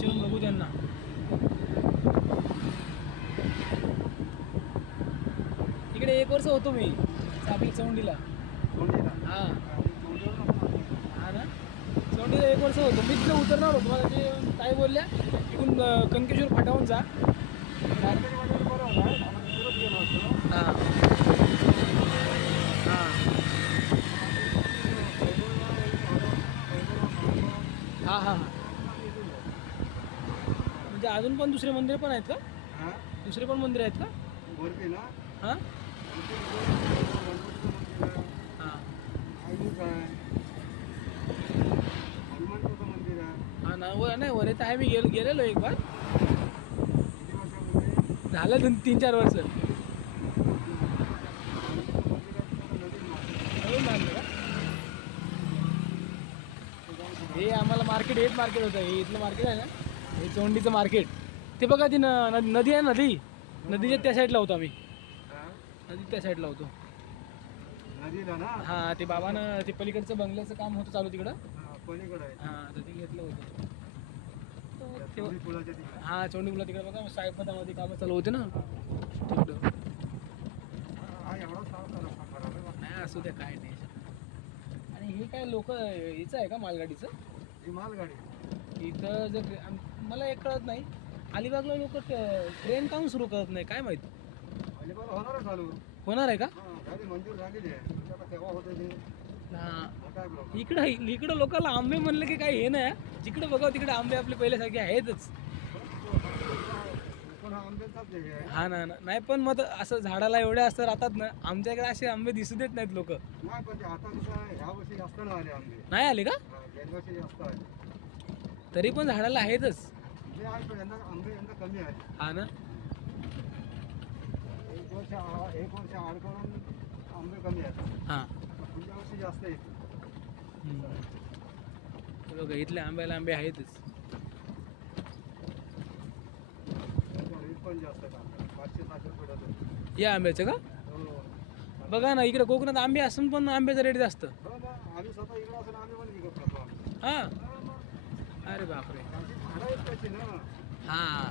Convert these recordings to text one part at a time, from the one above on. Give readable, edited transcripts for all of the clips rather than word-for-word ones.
विचारून बघू त्यांना. इकडे 1 वर्ष होतो मी आपली चौंडीला. हां हां ना, चौंडीला 1 वर्ष होतो मी. तिथे उतरणार होतो, मला ते काय बोलल्या इकडून कनकेश्वर फाटावून जा. हां हां हां हां हां. म्हणजे अजून पण दुसरे मंदिर पण आहेत का? दुसरे पण मंदिर आहेत का? हां हां हां ना, नाही वरे तर आहे, मी गेलेलो एक बार. झालं 3-4 वर्ष. नवीन बांधलं का? हे आम्हाला मार्केट, हेच मार्केट होतं, हे इथलं मार्केट आहे ना, हे चोंडीचं मार्केट. ते बघा ती नदी आहे, नदीच्या त्या साईडला होतो आम्ही. नदी त्या साईडला होतो. हां, ते बाबानं ते पलीकडचं बंगल्याचं काम होतं चालू तिकडं. हां, तर ते घेतलं होतं. हां, चोंडी पुला तिकडे बघा, साहेबपदामध्ये कामं चालू होते ना तिकडं. नाही असू द्या, काय नाही. आणि हे काय लोक हिचं आहे का मालगाडीचं? मालगाडी इथं जर मला एक कळत नाही, अलिबागला लोक ट्रेन काहून सुरू करत नाही काय माहिती? अलिबाग होणार आहे चालू. होणार आहे का? गाडी मंजूर झालेली आहे, आता केव्हा होतं ते हां, काय बरोबर. इकडं लोकांना आंबे म्हणलं की काही हे नाही. जिकडे बघावं तिकडे आंबे आपले पहिल्यासारखे आहेतच. पण हा आंब्याचाच हे आहे. हा ना, नाही पण मग असं झाडाला एवढे असं राहतात ना, आमच्याकडे असे आंबे दिसू देत नाहीत लोक. नाही पण ते आता कसं आहे, ह्या वर्षी जास्त नाही आले आंबे. नाही आले का? गेल्या वर्षी जास्त आले. तरी पण झाडाला आहेतच. जे आहे पण यंदा आंबे कमी आले. हा ना. एक वर्ष आड करून आंबे कमी आहेत. हां, पुढच्या वर्षी जास्त येतील. बघा इथले आंबे आहेतच. रेट पण जास्त आहे आंबे. 500-700 रुपये डझन. या आंब्याचं का? हो. बघा ना, इकडे कोकणात आंबे असून पण आंब्याचा रेट जास्त. हो ना, आम्ही स्वतः इकडे असून आम्ही पण विकत राहतो आम्ही. हां, हो ना. अरे बापरे. त्याची झाडं आहेत त्याची ना. हां,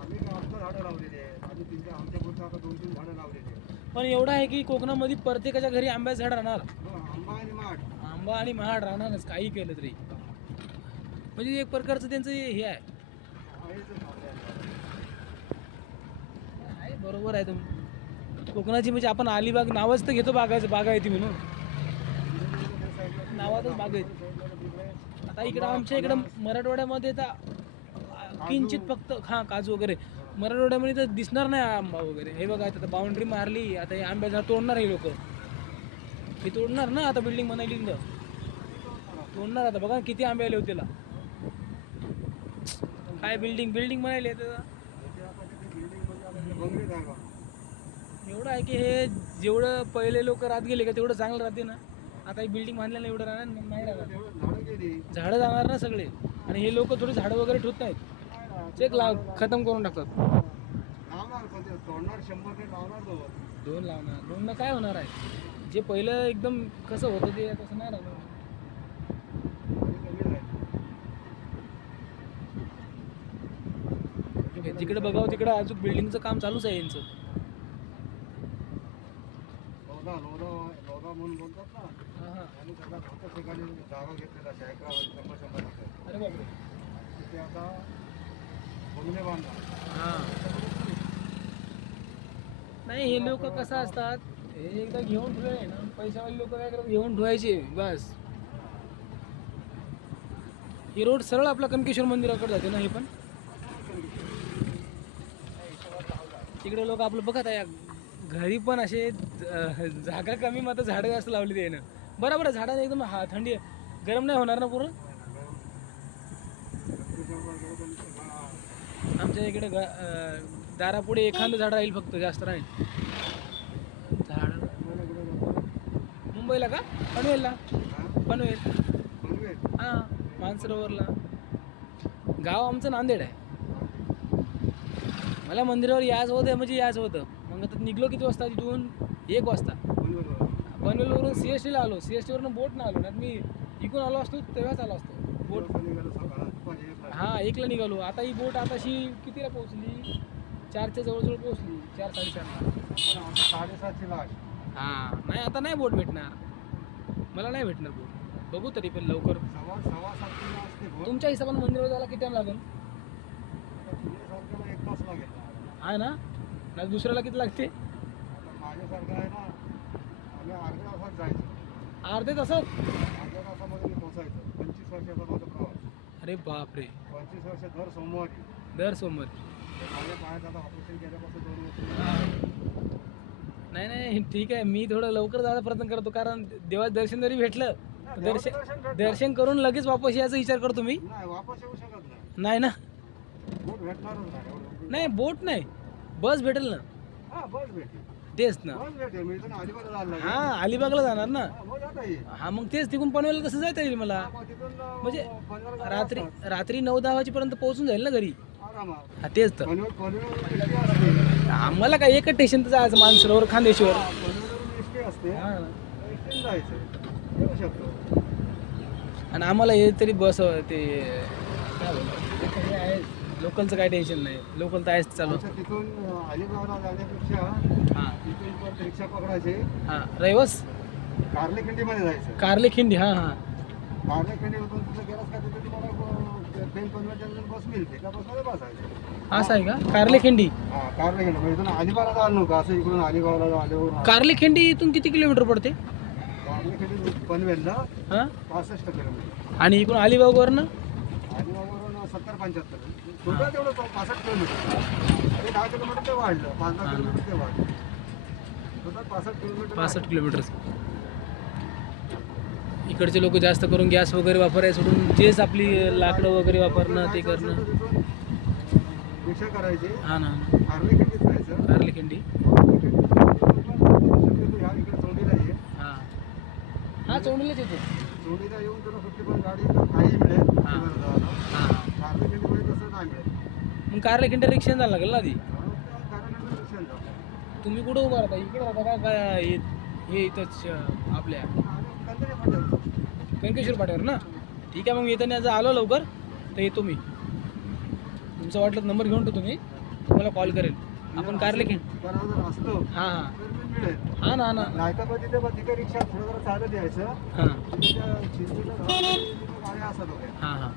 आम्ही जास्त झाडं लावलेली आहेत. आम्ही आमच्या पुढचं आता 2-3 झाडं लावलेली आहेत. पण एवढं आहे की कोकणामध्ये प्रत्येकाच्या घरी आंब्याचं झाड राहणार. हो, आंबा आणि माठ. आंबा आणि महाड राहणारच काही केलं तरी. म्हणजे एक प्रकारचं त्यांचं हे आहे. आहेच आपल्याला. आहे, बरोबर आहे. कोकणाची म्हणजे आपण अलिबाग नावच तर घेतो बागायती म्हणून. नावातच बागायती. आता इकडं आमच्या इकडं मराठवाड्यामध्ये तर किंचित फक्त काजू वगैरे. मराठवाड्यामध्ये तर दिसणार नाही आंबा वगैरे. हे बघा आता बाउंड्री मारली, आता हे आंब्याचं झाड तोडणार हे लोक. हे तोडणार ना, आता बिल्डिंग बनायली तिथं तोडणार. आता बघा किती आंबे आले होते त्याला. काय बिल्डिंग बनायली आहे त्याचा. एवढं आहे की हे जेवढं पहिले लोक राहत गेले का तेवढं चांगलं राहते ना. आता ही बिल्डिंग बांधल्यानं एवढं राहणार नाही राहणार. झाडं जाणार ना सगळे. आणि हे लोक थोडी झाडं वगैरे ठेवत नाहीत, चेक खतम करून टाकतात. दोन लावणार, 2 काय होणार आहे. जे पहिलं एकदम कसं होतं ते तसं नाही राहणार. तिकडे बघावं, तिकडं अजून बिल्डिंगचं काम चालूच आहे यांचं. लोधा म्हणून बोलतात ना. हां हां. आणि त्याला भरपूर ठिकाणी जागा घेतलेला आहे, 100-100 एकर. अरे बापरे. तिथे आता बंगले बांधणार. हां, नाही हे लोक कसं असतात, हे एकदा घेऊन ठेवले ना, पैशावाले लोक काय करतात, घेऊन ठेवायचे बस. ही रोड सरळ आपला कनकेश्वर मंदिराकडे जाते ना. हे पण तिकडे लोक आपलं बघत आहे, घरी पण असे जागा कमी मग झाडं जास्त लावली ते ना. बरोबर आहे, झाडाने एकदम थंडी गरम नाही होणार ना पूर्ण. आमच्या इकडे दारापुढे एखादं झाड राहील फक्त, जास्त राहील झाड. मुंबईला का? पनवेलला. पनवेल. हां, मानसरोवरला. गाव आमचं नांदेड आहे. मला मंदिरावर यायचं होतं म्हणजे यायचं होतं. मग आता निघलो किती वाजता तिथून? 1 वाजता. पनवेलवरून CSTला आलो. CSTवरून बोटनं आलो ना. मी इकडून आलो असतो तेव्हाच आलो असतो बोट. निघालो सकाळ दुपारी 1 ला. हा 1ला निघालो. आता ही बोट आताशी कितीला पोहोचली? 4च्या जवळजवळ पोहोचली, 4-4:30ला. पण आमची 7:30ची लाट. हा नाही आता नाही बोट भेटणार, मला नाही भेटणार बोट. बघू तरी पण लवकर. 6:15 असते बोट. तुमच्या हिशोबाने मंदिरावर जायला किती टाइम लागेल? आता तुझ्यासारख्याला 1 तास लागेल. आहे ना? नाही दुसऱ्याला किती लागते? आता माझ्यासारखं आहे ना, आम्ही अर्ध्या तासात जायचं. अर्धे तासात? अर्ध्या तासामध्ये मी पोहोचायचं. 25 वर्षाचा माझा प्रवास. अरे बापरे. 25 वर्ष दर सोमवारी. दर सोमवारी. माझ्या पायात आता ऑपरेशन केल्यापासून 2 वर्ष. नाही नाही ठीक आहे, मी थोडं लवकर जायचा प्रयत्न करतो, कारण देवाचं दर्शन जरी भेटलं तर दर्शन करून लगेच वापस यायचा विचार करतो मी. नाही वापस येऊ शकत नाही. नाही ना? बोट भेटणारच नाही एवढं. नाही बोट नाही, बस भेटेल ना. हा बस भेटेल. तेच ना. बस भेटेल. मी इथून अलिबागला जायला लागेल. हा अलिबागला जाणार ना. हा, मग जाता येईल. हा मग तेच तिकडून पनवेलला कसं जायचं येईल मला. मग तिथून म्हणजे पनवेल गाड्या रात्री असतात. रात्री 9-10 वाजेपर्यंत पोहोचून जाईल ना घरी. आरामात. हा तेच तर. पनवेल एसटी असते. आम्हाला काय एकच स्टेशन तर जायचं, मानसरोवर खांदेश्वर. पनवेलवरून एसटी असते. हा. एसटीने जायचं. येऊ शकतो. आणि आम्हाला हे तरी बस ते काय बोलतात हे आहे, लोकलचं काय टेन्शन नाही, लोकल तर आहेच चालू. आमच्या तिथून अलिबागला जाण्यापेक्षा हां तिथून परत रिक्षा पकडायचे. हां रहिवास कारलेखिंडीमध्ये जायचं. कारले खिंडी. हां हां कारलेखिंडीमधून तिथं गेलास का तिथे तुम्हाला ट्रेन पनवेलच्या बस मिळते. त्या बसमध्ये बसायचं. असं आहे का? कारले खिंडी. हा कारलेखिंडी म्हणजे इथून अलिबागला जायला नव्हतं. असं इकडून अलिबागला आल्यावर कारले खिंडी इथून किती किलोमीटर पडते? कारलेखिंडी पनवेलला हां 65 किलोमीटर. आणि इकडून अलिबागवरनं अलिबागवरून 70-75. टोटल तेवढं 65 किलोमीटर. आणि 10 किलोमीटर ते वाढलं. 5-10 किलोमीटर ते वाढलं. Total 65 kilometre. 65 किलोमीटर. इकडचे लोक जास्त करून गॅस वगैरे वापरायला सोडून तेच आपली लाकडं वगैरे वापरणं ते करणं. रिक्षा करायची. हां ना. कारलेखिंडीत जायचं. कारले खिंडी. ह्या इकडे चोंडीला ये. हां हां चोंडीलाच येतो. चोंडीला येऊन तुला 50 गाडी काही मिळेल. हां. कारलेखिंडीमध्ये तसं नाही मिळेल. मग कारले खिंडी रिक्षाने जायला लागेल ना आधी. कारलेखिंडी रिक्षाने जाऊ. तुम्ही कुठं उभा राहता? इकडे राहता का काय? हे इथंच आपल्या कंदरे फाट्यावर. कणकेश्वर पाट्यावर ना. ठीक आहे, मग येताना जर आलो लवकर तर येतो मी. तुमचा वाटलं नंबर घेऊन ठेवतो मी, तुम्हाला कॉल करेल. आपण कारले खिंड. जरा जर असतो हां हां तर मी मिळेल. हां ना ना. नाही तर मग तिथे रिक्षा थोडं जरा चालत यायचं. हां तिथे त्या चिंचेच्या झाडाखाली तिथे गाड्या असतात वगैरे. हां हां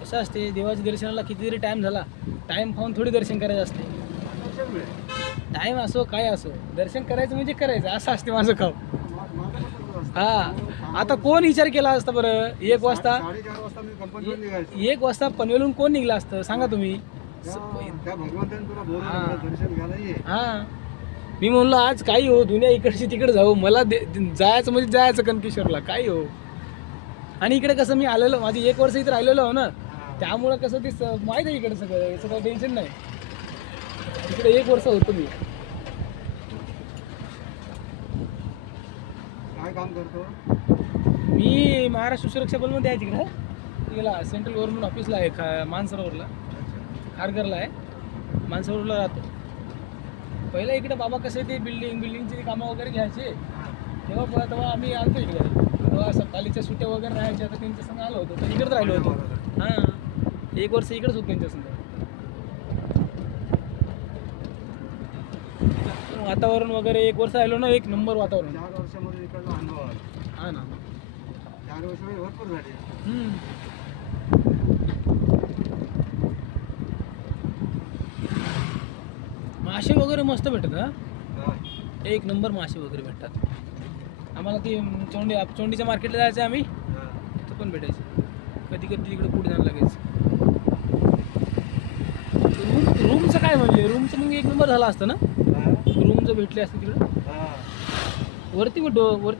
कसं असते, देवाच्या दर्शनाला किती जरी टाईम झाला, टाईम पाहून थोडी दर्शन करायचं असते. दर्शन मिळेल. टाईम असो काय असो, दर्शन करायचं म्हणजे करायचं असं असते माझं काम. माझं पण तसंच असतं. हां आता कोण विचार केला असता बरं 1 वाजता? 4:30 वाजता मी कंपनीवर निघायचो. 1 वाजता पनवेलहून कोण निघलं असतं सांगा तुम्ही? त्या भगवंताने तुला बोलवलं दर्शन घ्यायला ये. हां मी म्हणलो आज काही हो, दुनिया इकडची तिकडे जाऊ, मला जायचं म्हणजे जायचं कणकेश्वरला, काही हो. आणि इकडे कसं मी आलेलो, माझी 1 वर्ष इथे राहिलेलो हो ना, त्यामुळं कसं ते माहीत आहे इकडे सगळं, याचं काही टेन्शन नाही. इकडे 1 वर्ष होतो मी. काय काम करतो? मी महाराष्ट्र सुरक्षा बलमध्ये आहे तिकडं. गेला सेंट्रल गव्हर्नमेंट ऑफिसला आहे मानसरोवरला, खारघरला आहे. मानसरोवरला राहतो. पहिलं इकडे बाबा कसे ते बिल्डिंगची कामं वगैरे घ्यायचे, तेव्हा आम्ही आलतो इकडे. तेव्हा सकाळीच्या सुट्ट्या वगैरे राहायच्या, तर त्यांच्या संग आलो होतो, तर इकडेच राहिलो होतो. हां 1 वर्ष इकडेच होतो त्यांच्या संग. वातावरण वगैरे 1 वर्ष राहिलो ना, 1 नंबर वातावरण. 4 वर्षामध्ये इकडला अनुभव आला. हां ना. 4 वर्षामध्ये भरपूर झाली. मासे वगैरे मस्त भेटतात. हां हा. 1 नंबर मासे वगैरे भेटतात. आम्हाला ती चोंडीच्या मार्केटला जायचं आम्ही, हा. तिथं पण भेटायचं. कधी कधी तिकडे पुढे जाणं लागेच. रूमचं काय म्हणजे, रूमचं मग 1 नंबर झाला असतं ना. हा. रूमचं भेटले असते तिकडं. हा. वरती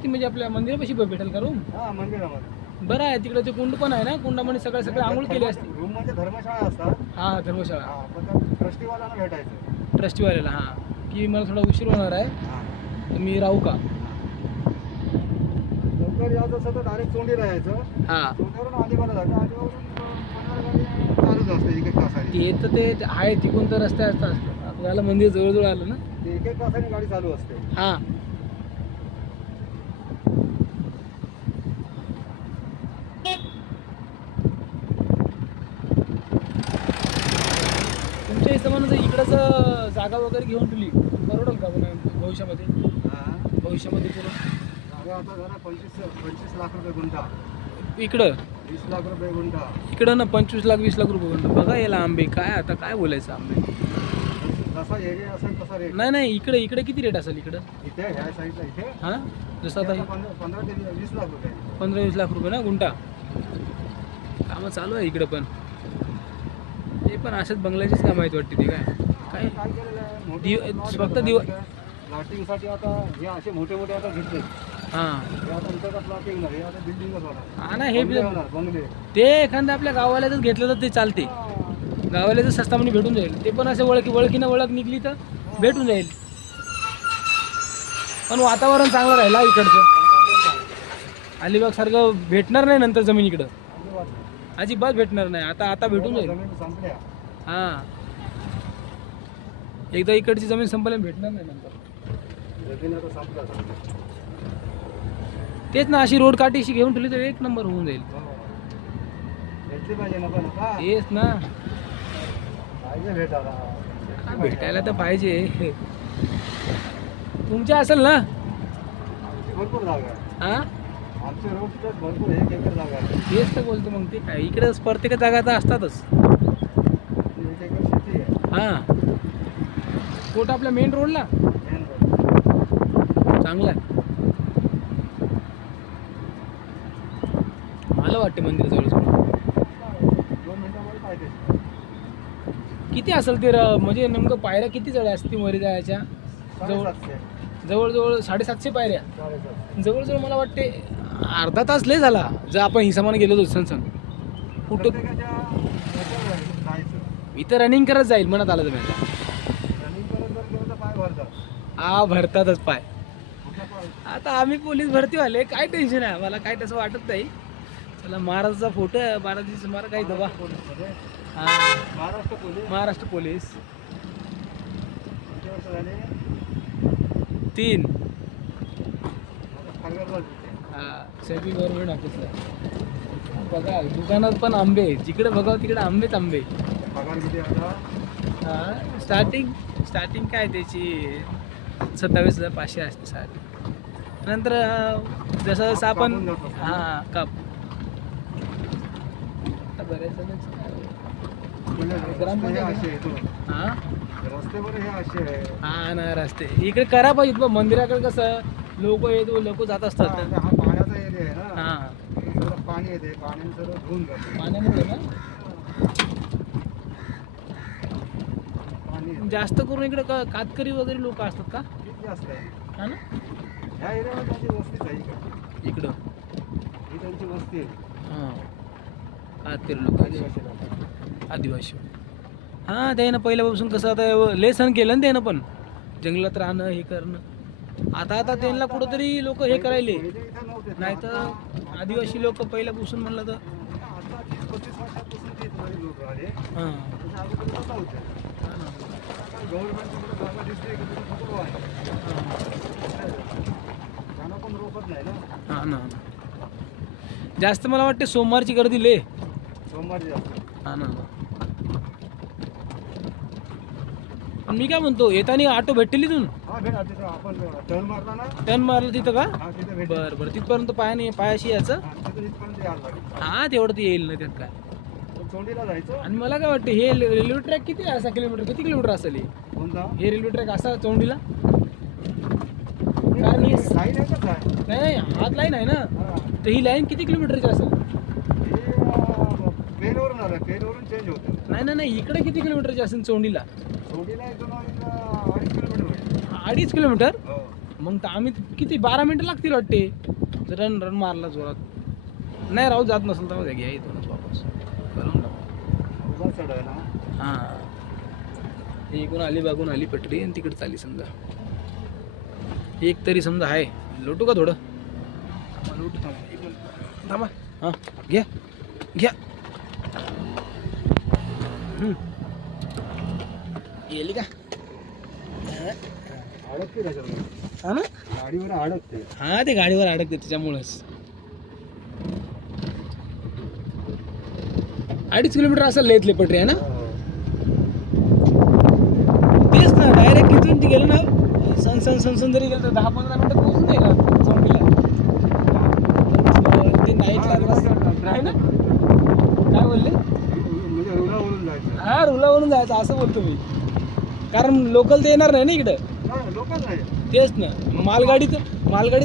म्हणजे आपल्या मंदिरापाशी भेटेल का रूम? हा मंदिरामध्ये. बरं आहे, तिकडे ते कुंड पण आहे ना, कुंडामध्ये सगळे आंघोळ केली असते. रूम म्हणजे धर्मशाळा असतात. हां धर्मशाळा. हा पण त्या ट्रस्टीवाल्यांना भेटायचं. ट्रस्टीवाल्याला. हां की मला थोडा उशीर होणार आहे, हा. तर मी राहू का? लवकर यायचं असं तर डायरेक्ट चोंडीला यायचं. हां चोंडीवरून अलिबागला जायचं. अलिबागवरून पनवेल गाडी चालूच असते 1-1 तासाने. ते तर ते आहे तिकडून तर रस्ते असतात. आपल्याला मंदिर जवळजवळ आलं ना. ते 1-1 तासाने गाडी चालू असते. हां माझं म्हणणं इकडंच जागा वगैरे घेऊन ठेवली परवडेल का भविष्यामध्ये भविष्यामध्ये पुढं जागा आता जरा 25 लाख रुपये गुंठा, इकडं 20 लाख रुपये गुंठा. इकडं ना 25 लाख 20 लाख रुपये म्हणतो बघा याला आंबे काय आता काय बोलायचं आंबे जसा एरिया असेल तसा रेट. नाही इकडे किती रेट असेल इकडं इथे ह्या साईडला इथे हां जसं आता 15 ते 20 लाख रुपये. 15-20 लाख रुपये ना गुंठा कामं चालू आहे इकडं पण ते पण अशाच बंगल्याचीच कामं आहेत वाटते ते काय काय केलेलं आहे? फक्त प्लॉटिंगसाठी आता हे असे मोठे मोठे आता घेतले. हां हे आता इथं प्लॉटिंग नाही, हे आता बिल्डिंगच होणार. हा ना हे बंगले होणार, बंगले. ते एखाद्या आपल्या गावालाच घेतलं तर ते चालते गावाला सस्ता म्हणे भेटून जाईल ते पण असे ओळखीनं ओळख निघली तर भेटून जाईल पण वातावरण चांगलं राहिलं इकडचं अलिबाग सारखं भेटणार नाही नंतर जमीन इकडं अजिबात भेटणार नाही आता भेटून जाईल जमीन संपल्या. हां एकदा इकडची जमीन संपल्याने भेटणार नाही नंतर जमीन आता संपल्या. तेच ना अशी रोड काठीशी घेऊन ठेवली तर एक नंबर होऊन जाईल भेटली पाहिजे ना पण आता. तेच ना पाहिजे भेटायला. हा, भेटायला तर पाहिजे तुमच्या असेल ना आमची भरपूर जागा आहे. हां आमच्या रोड तर भरपूर 1 एकर जागा आहे. तेच तर बोलतो मग ते काय इकडे प्रत्येक जागा तर असतातच 1 एकर शेती आहे. हां कोट आपल्या मेन रोडला मेन रोड. चांगला आहे मला वाटते मंदिराजवळ 2 मिनिटामध्ये पाहिजे. किती असेल ते म्हणजे नेमकं पायऱ्या किती जवळ असतील वरी जायच्या जवळ 750. जवळजवळ 750 पायऱ्या 750. जवळजवळ मला वाटते अर्धा तास लय झाला जर आपण हिसाबाने गेलो होतो सण कुठं प्रत्येकाच्या ह्याच्यावर जायचं. इथं रनिंग करत जाईल म्हणत आलं तुम्ही रनिंग करत जर गेलं तर पाय भरतात. हा भरतातच पाय कुठला पाय? आता आम्ही पोलीस भरती वाले काय टेन्शन आहे मला काय तसं वाटत नाही चला महाराजचा फोटो आहे महाराजांची मारा काही दबा पोलीसमध्ये. हां महाराष्ट्र पोलीस. महाराष्ट्र पोलीस किती वर्ष झाले? 3 खारघरला होते. हां सेमी गव्हर्नमेंट ऑफिसला बघा दुकानात पण आंबे जिकडे बघावं तिकडे आंबेच आंबे पगार किती आता? हां स्टार्टिंग काय त्याची 27,500 असते साडी नंतर जसं जसं आपण कापून जातो. हां काप आता बऱ्याच जणांचं रस्ते हे असे आहे तो. हां रस्ते बरं हे असे आहे. हां ना रस्ते इकडे करा पाहिजेत बघ मंदिराकडे कसं लोक जात असतात हा पाण्याचा एरिया आहे ना. हां हे सगळं पाणी येते, पाण्याने सगळं धुवून जाते. पाण्यामुळे ना पाणी येते. जास्त करून इकडे कातकरी वगैरे लोक असतात का किती जास्त आहे? हा ना ह्या एरियामध्ये त्यांची वस्तीच आहे इकडे. इकडं ही त्यांची वस्ती आहे. हां कातकरी लोक आदिवासी लोक. आदिवासी हां त्यानं पहिल्यापासून कसं आता लय सण केलं ना त्यानं पण जंगलात राहणं हे करणं आता त्यांना कुठंतरी लोक हे करायले पहिले इथं नव्हते. नाही तर आदिवासी लोक पहिल्यापासून म्हणलं तर आता 30-35 वर्षापासून ते इथं लोक आले. हां त्याच्या अगोदर नव्हतं होते. हां ना. गव्हर्नमेंटची कुठं जागा दिसते की तिथे कुठं आहे. त्यांना पण रोखत नाही ना. हां ना जास्त मला वाटते सोमवारची गर्दी ले सोमवारी जास्त. हां ना पण मी काय म्हणतो येताना ऑटो भेटतील इथून हा भेट तिथं आपण टर्न मारला ना. टर्न मारलं तिथं का हा तिथे भेट. बरं तिथपर्यंत पायाशी यायचं हा तिथं इथपर्यंत यायला लागेल. हां तेवढं ते येईल ना त्यात काय चोंडीला जायचं. आणि मला काय वाटतं हे रेल्वे ट्रॅक किती आहे असा किती किलोमीटर असेल हे? कोणता? हे रेल्वे ट्रॅक असा चौंडीला कारण हे लाईन आहे का काय? नाही हात लाईन आहे ना हा. तर ही लाईन किती किलोमीटरची असेल हे पेनवरून आलं. पेनवरून चेंज होतं. नाही इकडे किती किलोमीटरची असेल चौंडीला चोंडीला इथून 2.5 किलोमीटर होईल. 2.5 किलोमीटर हो. मग तर आम्ही किती 12 मिनटं लागतील वाटते जर रन मारला जोरात नाही राहू जात नसेल तर घ्या इथूनच वापस करून टाकू. उभा चढ आहे ना. हां हे इकडून अलिबागून आली पटरी आणि तिकडे चाली समजा एक तरी समजा आहे लोटू का थोडं लोटू थांबा हां घ्या गेली का अडकते त्याच्यामध्ये. हां ना गाडीवर अडकते. हां ते गाडीवर अडकते त्याच्यामुळेच 2.5 किलोमीटर असेल लेतले पटरी आहे ना हो. डायरेक्ट इथून गेलो ना सन जरी गेलं तर 10-15 मिनिटं पोहोचून जाईल चौंडीला. ते नाईटला आहे ना, काय बोलले? म्हणजे रुलावरून जायचं. हा रुलावरून जायचं असं बोलतो मी, कारण लोकल ते येणार नाही ना इकडं. लोकल नाही. तेच ना, मालगाडी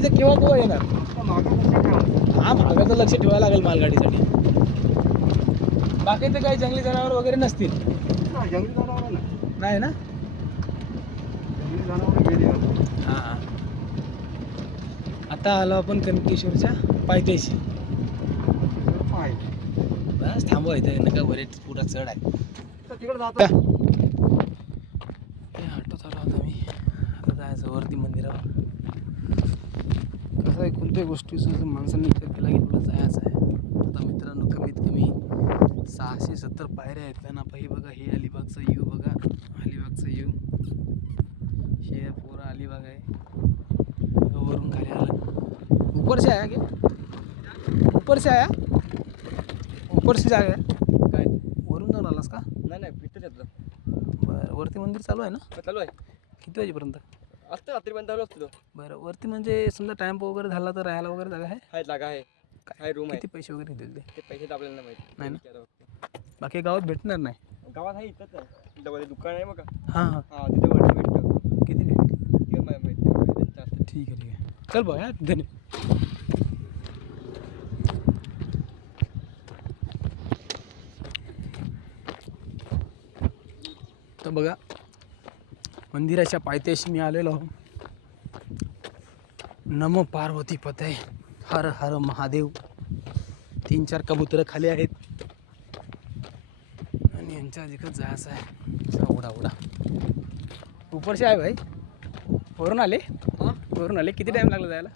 तर केव्हा येणार. मागं लक्ष ठेवा. हा मागाचं लक्ष ठेवायला लागेल मालगाडीसाठी. बाकी तर काही जंगली जनावर वगैरे नसतील. जंगली जनावर नाही ना. जंगली जनावर गेली. हां आता आलो आपण कनकेश्वरच्या पायथ्याशी. पाय बस थांबवा इथं नका, बरेच पुरा चढ आहे. तिकडे जातो. ऑटो चालू आता मी, आता जायचं वरती मंदिरावर. कसं आहे, कोणत्याही गोष्टीचं माणसांनी विचार केला की तुला जायचं आहे. आता मित्रांनो कमीत कमी 670 पायऱ्या आहेत त्यांना. पाहिजे बघा, हे अलिबागचा व्यू बघा, अलिबागचा व्यू. हे पुरा अलिबाग आहे. वरून खाली आलं. ऊपर से आया क्या? ऊपर से आया? ऊपर से जागा आहे काय वरून जाऊन आलास का? नाही इथं येतलं. बरं, वरती मंदिर चालू आहे ना? चालू आहे. किती वाजेपर्यंत? असतं रात्रीपर्यंत आलो असतो. बरं, वरती म्हणजे समजा टाइम वगैरे झाला तर राहायला वगैरे जागा आहे? आहे जागा आहे. काय रूम आहे. किती पैसे वगैरे देतील ते पैसे तर आपल्याला नाही माहिती. नाही ना? बाकी गावात भेटणार नाही? गावात आहे इथंच आहे. दुकान आहे बघा. हां हां. हां तिथे वरती भेटतं. किती भेटेल? ते माहिती जास्त. ठीक आहे चल बघा. धन्यवाद. तर बघा, मंदिराच्या पायथ्याशी मी आलेलो आहो. नमो पार्वती पते, हर हर महादेव. 3-4 कबूतर खाली आहेत आणि यांच्या जिकडे जायचं आहे. उडा ऊपर से आहे भाई. वरून आले? वरून आले. किती टाइम लागला जायला?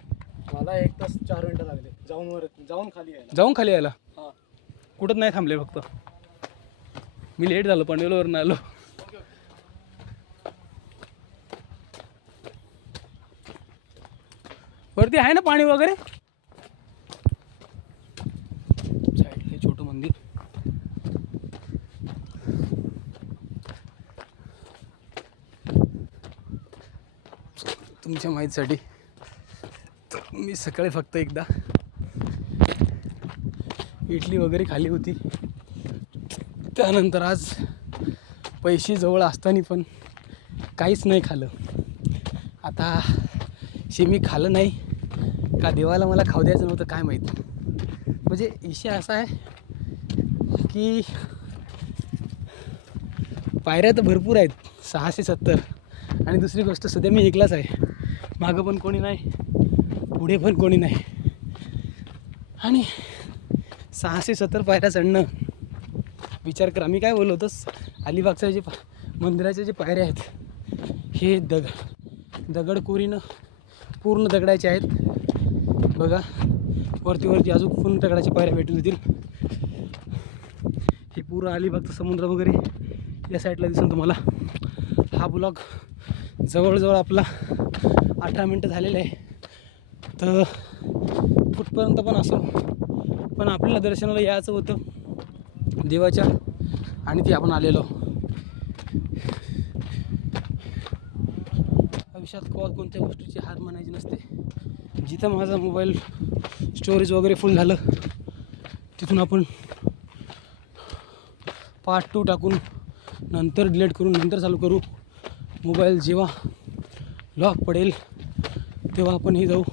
मला 1 तास 4 मिनिटं लागले जाऊन खाली यायला. जाऊन खाली यायला? हां. कुठंच नाही थांबले, फक्त मी लेट झालो, पनवेलवरून आलो. वरती आहे ना पाणी वगैरे? साईडला छोटं मंदिर. तुमच्या माहितीसाठी तर मी सकाळी फक्त एकदा इडली वगैरे खाल्ली होती. त्यानंतर आज पैसे जवळ असताना पण काहीच नाही खाल्लं. आता मी खाल्लं नाही का देवाला मला खाऊ द्यायचं नव्हतं काय माहीत. म्हणजे विषय असा आहे की पायऱ्या तर भरपूर आहेत, 670. आणि दुसरी गोष्ट, सध्या मी एकलाच आहे. मागं पण कोणी नाही, पुढे पण कोणी नाही. आणि 670 पायऱ्या चढणं, विचार करा. मी काय बोललो होतो, अलिबागच्या जे मंदिराच्या जे पायऱ्या आहेत हे दगडकोरीनं पूर्ण दगडाचे आहेत. बघा वरती अजून पूर्ण दगडाची पायऱ्या भेटून येतील. हे पूर्ण अलिबागचं समुद्र वगैरे या साईडला दिसून तुम्हाला. हा ब्लॉग जवळजवळ आपला 18 मिनटं झालेला आहे. तर कुठपर्यंत पण असो, पण आपल्याला दर्शनाला यायचं होतं देवाच्या, आणि ते आपण आलेलो. आयुष्यात कोणत्या गोष्टीची हार मानायची नसते. जिथं माझा मोबाईल स्टोरेज वगैरे फुल झालं तिथून आपण पार्ट 2 टाकून नंतर डिलीट करून नंतर चालू करू. मोबाईल जेव्हा लॉक पडेल तेव्हा आपण हे जाऊ.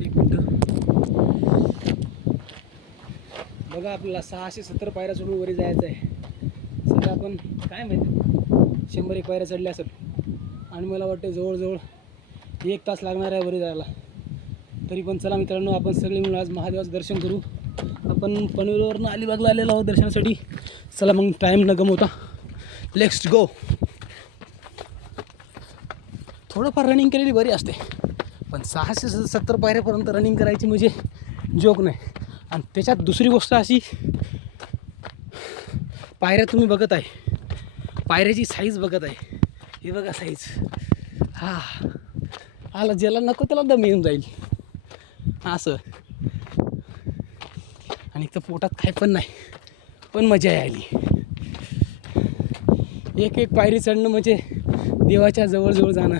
एक मिनटं बघा, आपल्याला 670 पायऱ्या चढून वरी जायचं आहे. सध्या आपण काय माहिती 100-1 पायऱ्या चढल्या असेल, आणि मला वाटतं जवळजवळ 1 तास लागणार आहे वरी जायला. तरी पण चला मित्रांनो, आपण सगळे मिळून आज महादेवाचं दर्शन करू. आपण पनवेलवरून अलिबागला आलेलो आहोत दर्शनासाठी. चला मग टाईम न गमवता लेट्स गो. थोडंफार रनिंग केलेली बरी असते, पण 670 पायऱ्यापर्यंत रनिंग करायची म्हणजे जोक नाही. आणि त्याच्यात दुसरी गोष्ट अशी, पायऱ्या तुम्ही बघत आहे, पायऱ्याची साईज बघत आहे. हे बघा साईज. हा आला ज्याला नको त्याला दम येऊन जाईल असं. आणि तर पोटात काय पण नाही, पण मजा आली. एक एक पायरी चढणं म्हणजे देवाच्या जवळजवळ जाणं.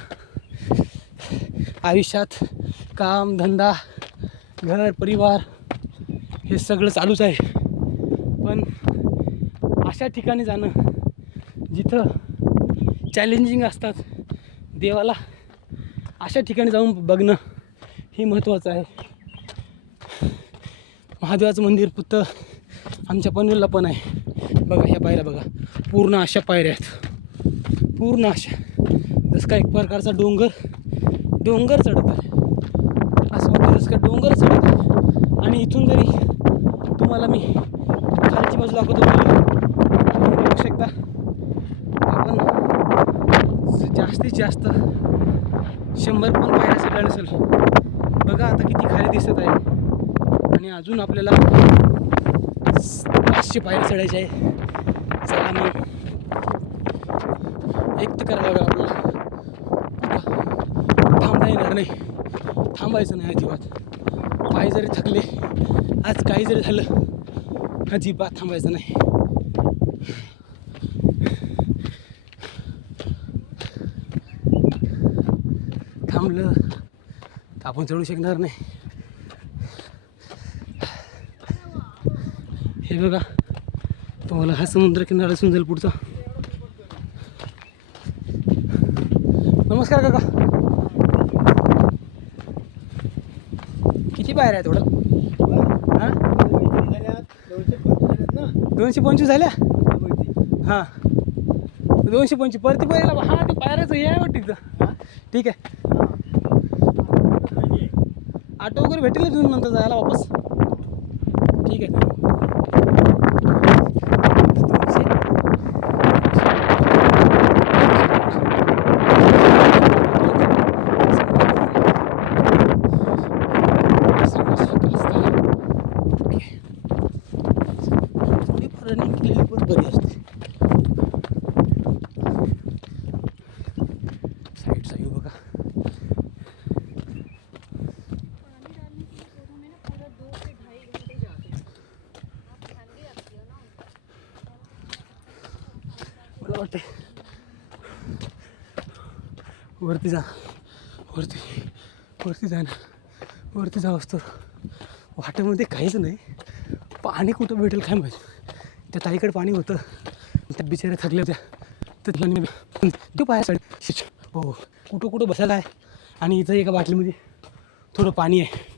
आयुष्यात काम धंदा घर परिवार हे सगळं चालूच आहे, पण अशा ठिकाणी जाणं जिथं चॅलेंजिंग असतात, देवाला अशा ठिकाणी जाऊन बघणं ही महत्त्वाचं आहे. महादेवाचं मंदिर पुत्त आमच्या पनवेलला पण आहे. बघा ह्या पायऱ्या बघा, पूर्ण अशा पायऱ्या आहेत, पूर्ण अशा, जसं का एक प्रकारचा डोंगर चढत आहे. असं वाटतं जसं का डोंगर चढत आहे. आणि इथून जरी तुम्हाला मी खालची बाजू दाखवतो, तुम्ही बघू शकता आपण जास्तीत जास्त 100 पण पायऱ्या चढल्या नसेल. बघा आता किती खाली दिसत आहे. आणि अजून आपल्याला 500 पायऱ्या चढायच्या आहे. चला मग एक तर करावं लागेल आपल्याला. थांबता येणार नाही, थांबायचं नाही अजिबात. पाय जरी थकले, आज काही जरी झालं, अजिबात थांबायचं नाही. थांबलं तर आपण चढू शकणार नाही. हे बघा तुम्हाला हा समुद्र किनारा सुंदर पुढचा. नमस्कार काका, किती पायऱ्या आहेत थोडं? हां 225 झाल्या. हां 225 परती पायऱ्या. हां ते पायऱ्याचं हे आहे वाटतं तिथं. ठीक आहे, ऑटो वगैरे भेटेल ना तिथून नंतर जायला वापस. ठीक आहे. रनिंग केलेली पण बरी असते. साईडचा व्ह्यू बघा. मला वाटते वरती जा, वरती जा ना. वरती जाऊ असतो वाटेमध्ये काहीच नाही. पाणी कुठं भेटेल काय माहिती. त्या ताईकडे पाणी होतं, त्या बिचाऱ्या थकल्या होत्या तर तो पायासाठी हो कुठं बसायला आहे. आणि इथं एका बाटलीमध्ये थोडं पाणी आहे.